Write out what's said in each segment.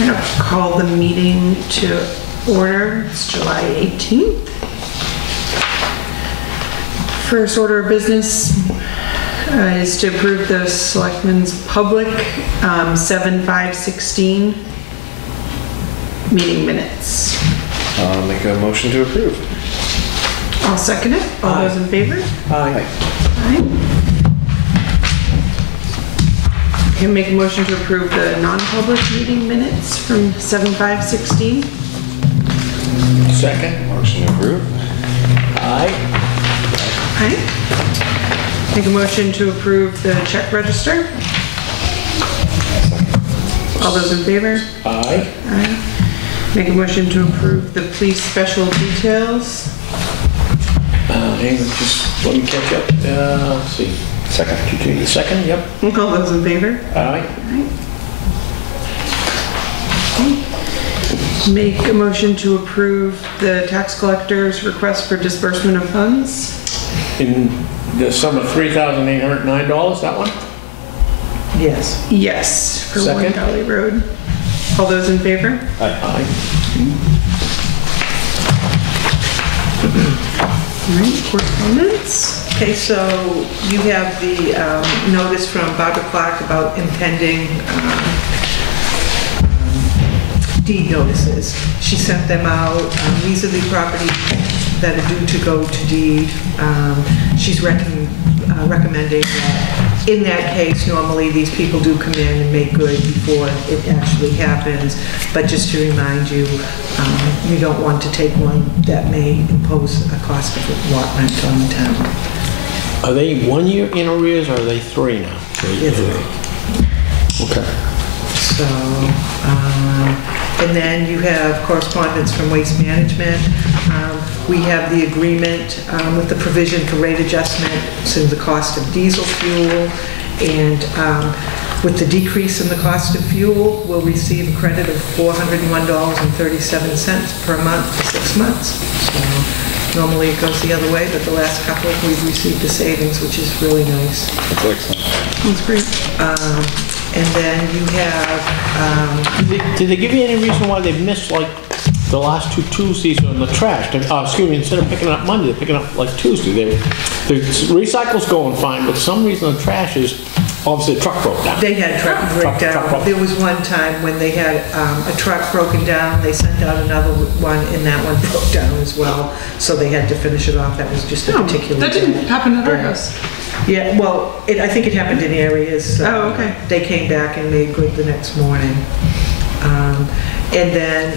I'm going to call the meeting to order. It's July 18th. First order of business is to approve the Selectmen's public 7/5/16 meeting minutes. I'll make a motion to approve. I'll second it. All those in favor? Aye. Aye. You can make a motion to approve the non-public meeting minutes from 7/5/16. Second. Motion to approve. Aye. Aye. Make a motion to approve the check register. All those in favor? Aye. Aye. Make a motion to approve the police special details. Hang on, just let me catch up. Let's see. Second. Second, yep. All those in favor? Aye. Aye. Make a motion to approve the tax collector's request for disbursement of funds. In the sum of $3,809, that one? Yes. Yes, for One Second. Valley Road. All those in favor? Aye. All right, correspondence. Okay, so you have the notice from Barbara Clark about impending deed notices. She sent them out. These are the properties that are due to go to deed. She's recommending that in that case, normally these people do come in and make good before it actually happens. But just to remind you, you don't want to take one that may impose a cost of lot rent on the town. Are they 1 year in arrears or are they 3 now? Yes. Okay. So, and then you have correspondence from Waste Management. We have the agreement with the provision for rate adjustment to the cost of diesel fuel, and with the decrease in the cost of fuel, we'll receive a credit of $401.37 per month for 6 months. So normally it goes the other way, but the last couple we've received a savings, which is really nice. That's excellent. That's great. And then you have... Did they give you any reason why they missed like the last 2 Tuesdays on the trash? Excuse me, instead of picking up Monday, they're picking up like Tuesday. The recycle's going fine, but for some reason the trash is, obviously the truck broke down. They had a truck breakdown. There was one time when they had a truck broken down. They sent out another one, and that one broke down as well. So they had to finish it off. That was just a particular... That didn't happen at our house. Yeah, well, I think it happened in areas. Oh, okay. They came back and made good the next morning. And then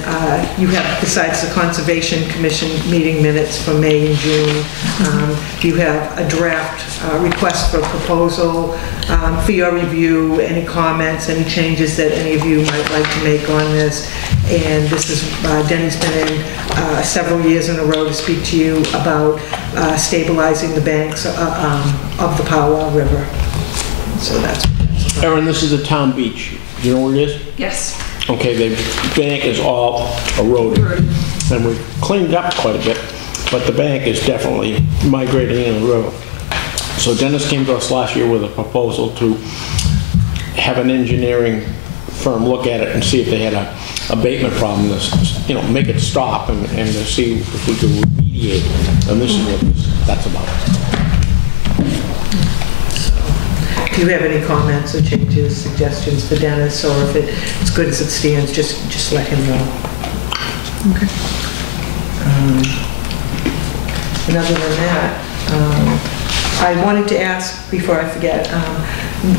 you have, besides the Conservation Commission meeting minutes for May and June, you have a draft request for proposal for your review, any comments, any changes that any of you might like to make on this. And this is, Denny's been in several years in a row to speak to you about stabilizing the banks of the Powell River. So that's what that's about. Erin, this is a town beach. Do you know where it is? Yes. Okay, the bank is all eroded. And we've cleaned up quite a bit, but the bank is definitely migrating in the river. So Dennis came to us last year with a proposal to have an engineering firm look at it and see if they had a abatement problem, you know, make it stop and to see if we could remediate. And this is what that's about. If you have any comments or changes, suggestions for Dennis, or if it's good as it stands, just let him know. Okay. And other than that, I wanted to ask, before I forget,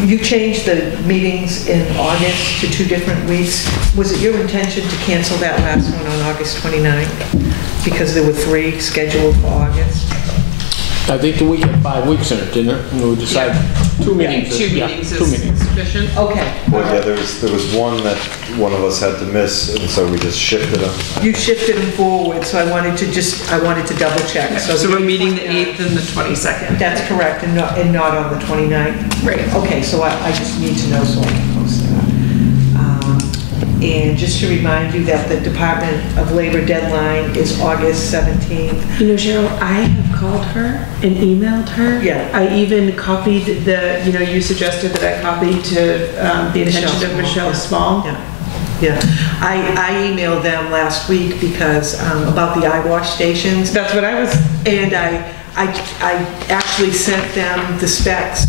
you changed the meetings in August to 2 different weeks. Was it your intention to cancel that last one on August 29th? Because there were 3 scheduled for August? I think the week had 5 weeks in it, didn't it? And we decided 2 meetings. Two Yeah, meetings 2 is meetings. sufficient. Okay. Well, yeah, there was one that one of us had to miss, and so we just shifted them. You shifted them forward, so I wanted to double check. So we're meeting the 8th and the 22nd. That's correct, and not on the 29th? Right. Okay, so I just need to know so I can post that. And just to remind you that the Department of Labor deadline is August 17th. You know, Cheryl, I have called her and emailed her. Yeah. I even copied you suggested that I copy to the attention of Michelle Small. Yeah. Yeah, I emailed them last week because, about the eye wash stations. That's what I was, And I actually sent them the specs.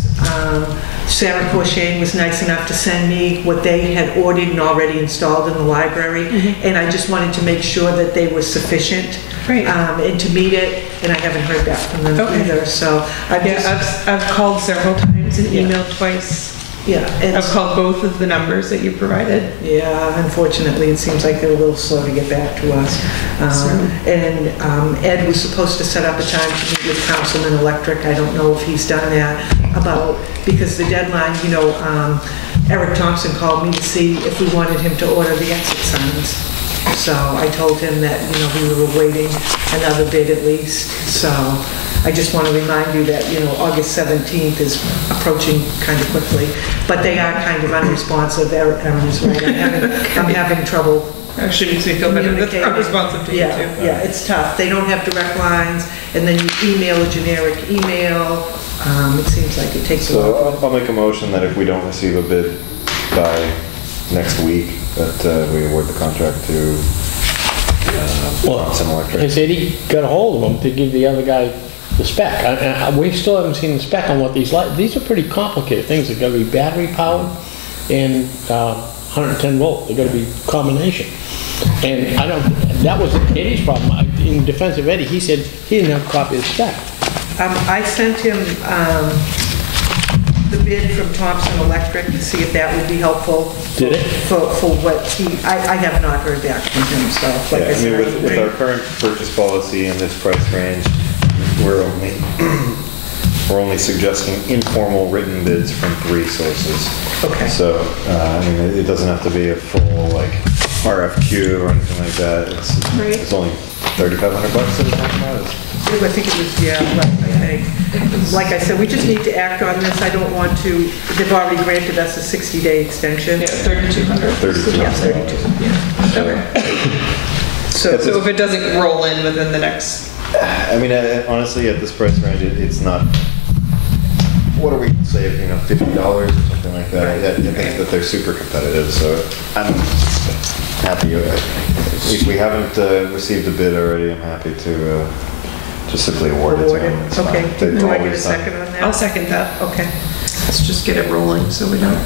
Sarah Corshane was nice enough to send me what they had ordered and already installed in the library. And I just wanted to make sure that they were sufficient. Right. And to meet it, and I haven't heard back from them Okay. either, so I've called several times and Yeah. emailed twice. yeah. and- I've called both of the numbers that you provided. Yeah, unfortunately, it seems like they're a little slow to get back to us. And Ed was supposed to set up a time to meet with Councilman Electric. I don't know if he's done that, because the deadline, Eric Thompson called me to see if we wanted him to order the exit signs. So I told him that, we were awaiting another bid at least. So I just want to remind you that, August 17th is approaching kind of quickly. But they are kind of unresponsive, Aaron is right. I'm having trouble. Actually makes me feel better. That's communicating. unresponsive to you Yeah, too. yeah, it's tough. They don't have direct lines, and then you email a generic email. It seems like it takes a while. So I'll make a motion that if we don't receive a bid by next week, that we award the contract to Kingston Electric. Has Eddie got a hold of him to give the other guy the spec? We still haven't seen the spec on what these are pretty complicated things. They've got to be battery powered and 110 volt. They've got to be combination. And that was Eddie's problem. In defense of Eddie, he said he didn't have a copy of the spec. I sent him the bid from Thompson Electric to see if that would be helpful. Did it? For what I have not heard back from him, so. like Yeah, I I said, mean, with our current purchase policy and this price range, we're only suggesting informal written bids from 3 sources. Okay. So, I mean, it doesn't have to be a full, RFQ or anything like that. It's only $3,500 that we're talking about. I think it was, I think. Like I said, we just need to act on this. I don't want to, they've already granted us a 60-day extension. Yeah, 3,200. 32. Yeah, 32, yeah. So if it doesn't roll in within the next, I mean, honestly, at this price range, it's not, what do we save, $50 or something like that? I think that they're super competitive, so I'm happy. If we haven't received a bid already, I'm happy to just simply award it to them. It's fine. Okay, They've do I get a always done- second on that? I'll second that. Okay, Let's just get it rolling so we don't.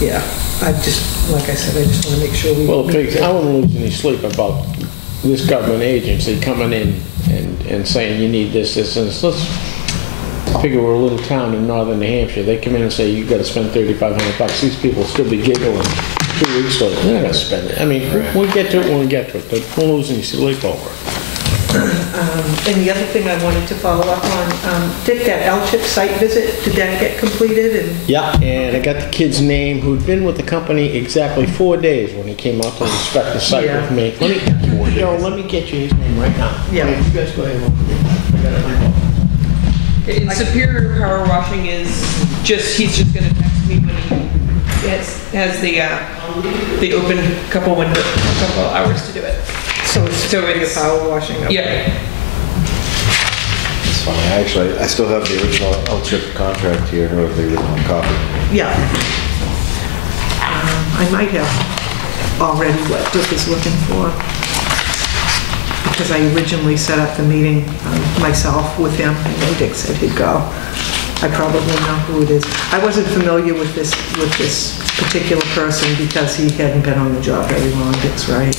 yeah, like I said, I just want to make sure we. Well, Pigs, I wouldn't lose any sleep about this government agency coming in and saying you need this, and this. Let's figure we're a little town in northern New Hampshire. They come in and say you got to spend $3,500. These people will still be giggling 2 weeks later. They're not going to spend it. I mean, we'll get to it when we get to it. But we'll lose any sleep over it. And the other thing I wanted to follow up on, Dick, that L-chip site visit, did that get completed? And Yeah, and I got the kid's name who'd been with the company exactly 4 days when he came out to inspect the site Yeah. with me. Let me get you his name right now. Yeah. You guys go ahead. I got it right now. In Superior Power Washing is he's just gonna text me when he has the open couple hours to do it. so it's So your it's, power washing? Okay. yeah, It's funny, I still have the original L-chip contract here, or the original copy. Yeah. I might have already what Dick is looking for. Because I originally set up the meeting myself with him, and then Dick said he'd go. I probably know who it is. I wasn't familiar with this particular person because he hadn't been on the job very long, Dick's right.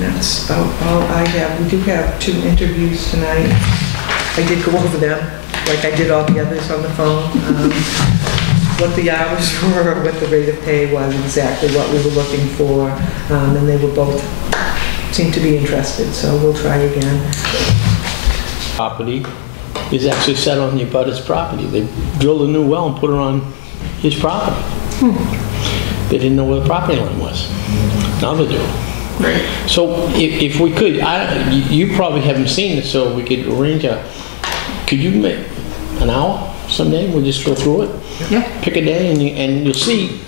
That's about all I have. We do have 2 interviews tonight. I did go over them, like I did all the others on the phone. What the hours were, what the rate of pay was, exactly what we were looking for. And they were both, seemed to be interested, so we'll try again. Property is actually set on the abutter's property. They drilled a new well and put it on his property. They didn't know where the property line was. Now they do. right. So if we could, you probably haven't seen it, so we could arrange could you make an hour someday? We'll just go through it. Yeah. Pick a day and you'll see,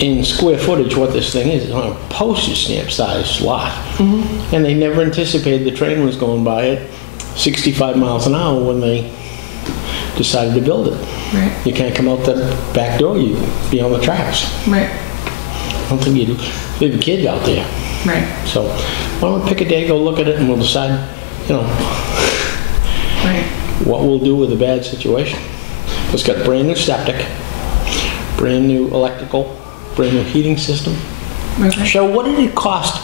in square footage what this thing is. It's on a postage stamp size lot. And they never anticipated the train was going by it. 65 miles an hour when they decided to build it. Right. You can't come out the back door, you'd be on the tracks. Right. I don't think you'd leave a kid out there. Right. So why don't we pick a day, go look at it, and we'll decide, you know, Right. what we'll do with a bad situation. It's got brand new septic, brand new electrical, brand new heating system. Okay. So what did it cost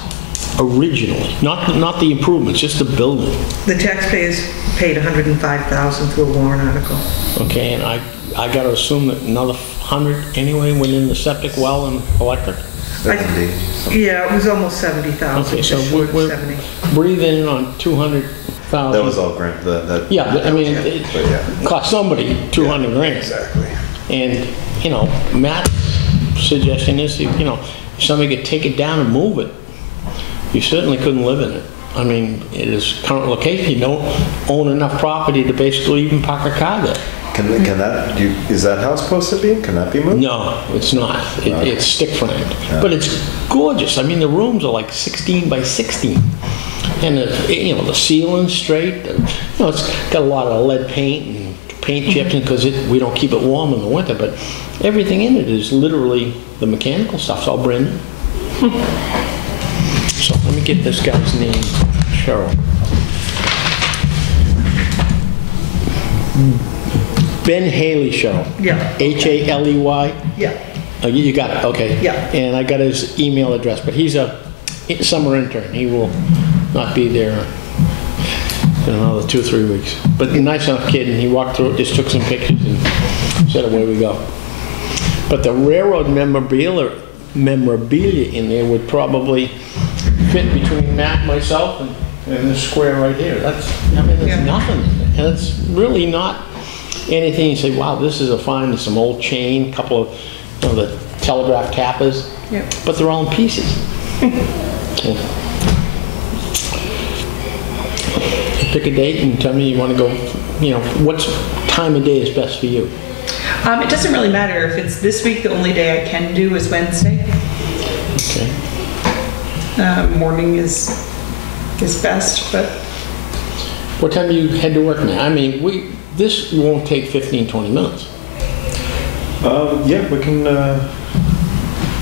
originally? Not the improvements, just the building. The taxpayers paid $105,000 through a warrant article. Okay, and I got to assume that another 100 anyway went in the septic well and electric? 70. Yeah, it was almost 70,000. Okay, so just short of we're 70. breathing in on 200,000. That was all grant, Yeah, I mean, it but yeah. cost somebody 200 grand. Exactly. And, you know, Matt's suggestion is, you know, if somebody could take it down and move it, you certainly couldn't live in it. I mean, it is current location, you don't own enough property to basically even park a car there. Is that house posted beam? Can that be moved? No, it's not. It's stick framed. Yeah. But it's gorgeous. I mean, the rooms are like 16 by 16. And, you know, the ceiling's straight. You know, it's got a lot of lead paint and paint chips because we don't keep it warm in the winter. But everything in it is literally, the mechanical stuff's all brand new. So let me get this guy's name, Cheryl. Ben Haley, Cheryl. Yeah. Haley? Yeah. Oh, you got it, okay. Yeah. And I got his email address, but he's a summer intern. He will not be there in another 2 or 3 weeks. But a nice enough kid, and he walked through it, just took some pictures and said, away we go. But the railroad memorabilia in there would probably fit between Matt, myself, and this square right here. I mean, there's nothing in it. And it's really not anything you say, wow, this is a find. There's some old chain, couple of, you know, the telegraph tappers. Yep. But they're all in pieces. Pick a date and tell me you want to go, you know, what time of day is best for you? It doesn't really matter. If it's this week, the only day I can do is Wednesday. Okay. Morning is best, but What time do you head to work now? I mean, this won't take 15, 20 minutes. Yeah, we can,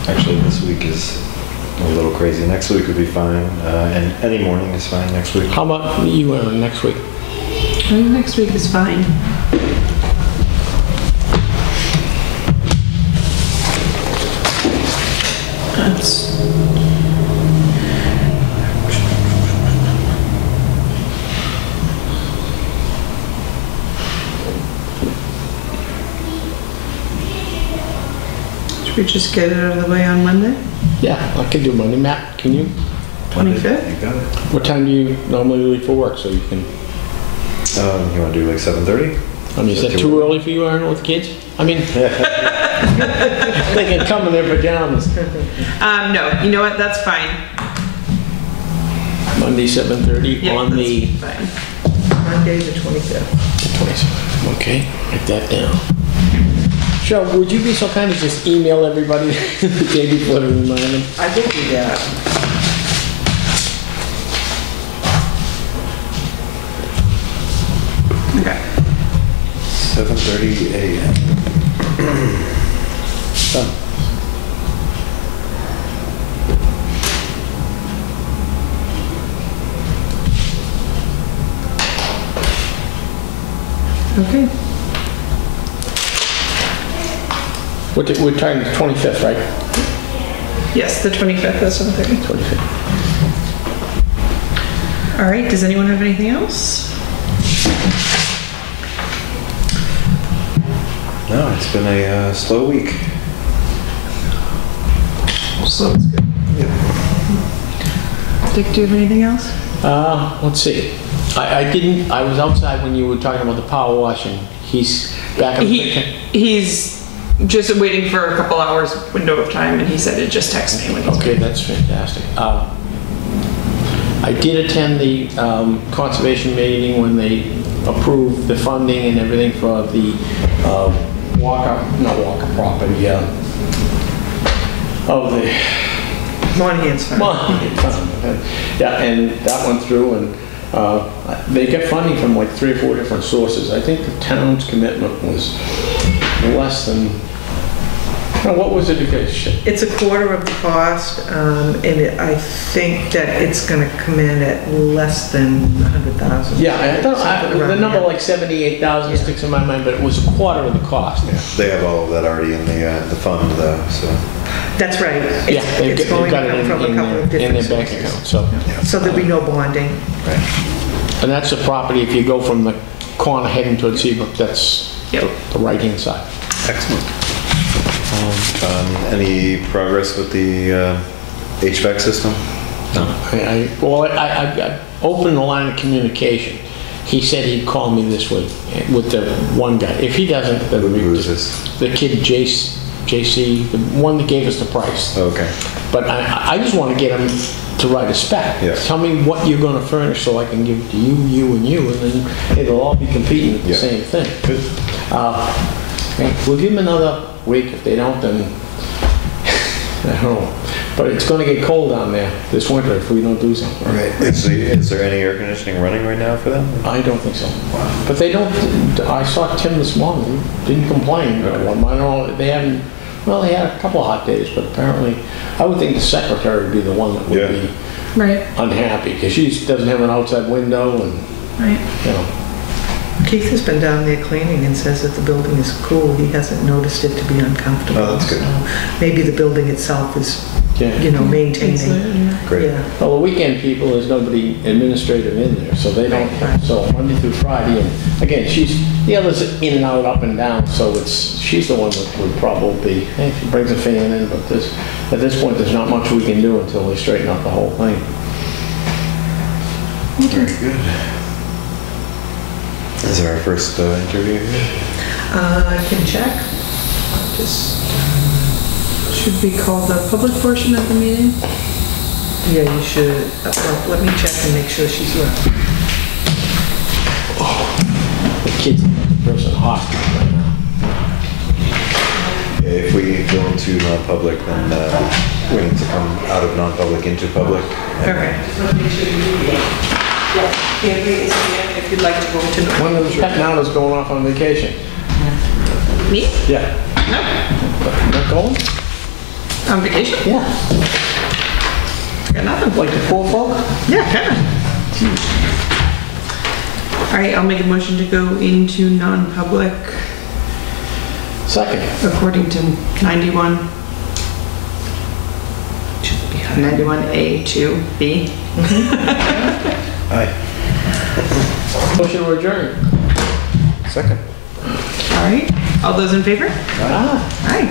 actually this week is a little crazy. Next week would be fine, and any morning is fine next week. How about you next week? I think next week is fine. That's Should we just get it out of the way on Monday? Yeah, I can do Monday. Matt, can you? 25th? You got it. What time do you normally leave for work so you can? You want to do like 7:30? I mean, is that too early for you, Aaron, with kids? I mean, they can come in their pajamas. No, you know what? That's fine. Monday, 7:30 Yep, on the that's fine. Monday, the 25th. 27th. Okay, write that down. Cheryl, would you be so kind as just email everybody the day before to remind them? I will do that. Okay. 7:30 a.m. Done. Okay. We're talking the 25th, right? Yes, the 25th, that's what I'm thinking. 25th. All right, does anyone have anything else? No, it's been a slow week. So it's good. Dick, do you have anything else? Let's see. I was outside when you were talking about the power washing. He's back in the picture. He's just waiting for a couple hours window of time, and he said it just text me when he's Okay, ready. that's fantastic. I did attend the conservation meeting when they approved the funding and everything for the Walker property, the Monahan's fine. Yeah, and that went through, and They got funding from like 3 or 4 different sources. I think the town's commitment was less than, what was it? It's a quarter of the cost, I think that it's going to come in at less than 100,000. Yeah, I thought Something the around number there. like 78,000 sticks in my mind, but it was a quarter of the cost. Yeah, they have all of that already in the fund though, so. That's right. Yeah, they've It's going got to it come from a couple of in different their bank sources. account, so. So there'll be no bonding. Right. And that's the property, if you go from the corner heading towards Seabrook, that's Yep. the right-hand side. Excellent. Any progress with the HVAC system? I opened the line of communication. He said he'd call me this week with the one guy. If he doesn't, then Who is this? the kid JC, the one that gave us the price. Okay. But I just want to get him to write a spec. Yeah. Tell me what you're going to furnish so I can give it to you, you, and you, and then it'll all be competing with the Yeah. same thing. Good. We'll give them another week. If they don't, then I don't know. But it's going to get cold down there this winter if we don't do something. Right. Is there any air conditioning running right now for them? I don't think so. But they don't, I saw Tim this morning, he didn't complain. I don't know, they haven't, well, they had a couple of hot days, but apparently, I would think the secretary would be the one that would Yeah. be Right, unhappy, because she doesn't have an outside window and, right. you know. Keith has been down there cleaning and says that the building is cool. He hasn't noticed it to be uncomfortable. Oh, that's good. So maybe the building itself is, Yeah. maintaining. Great. Yeah. Well, the weekend people, there's nobody administrative in there, so they don't, Right. so Monday through Friday, and again, the others in and out, up and down, so she's the one that would probably, hey, she brings a fan in, but at this point, there's not much we can do until they straighten out the whole thing. Very good. Is there our first interview here? I can check. Just, should we call the public portion of the meeting? Yeah, you should. Well, let me check and make sure she's left. The kid's the person hostage right now. If we go into non-public, then we need to come out of non-public into public. Okay. If you'd like to go into. One of the pet now is going off on vacation. Me? Yeah. No. Not going? On vacation? Yeah. Got nothing. Like the poor folk? Yeah, kinda. All right, I'll make a motion to go into non-public Second. according to 91A to B. Aye. Motion to adjourn. Second. All right, all those in favor? Ah. Aye.